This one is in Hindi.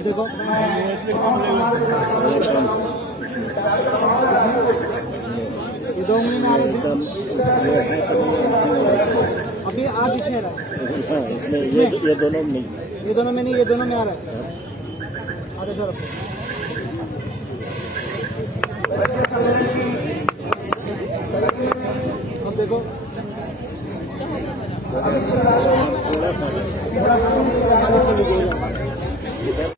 अब देखो ये 2 महीने में आ रही थी, अभी आज इसमें रहा, ये दोनों में नहीं, ये दोनों में नहीं, ये दोनों में आ रहा है। आधे सौ रुपये अब देखो थोड़ा सा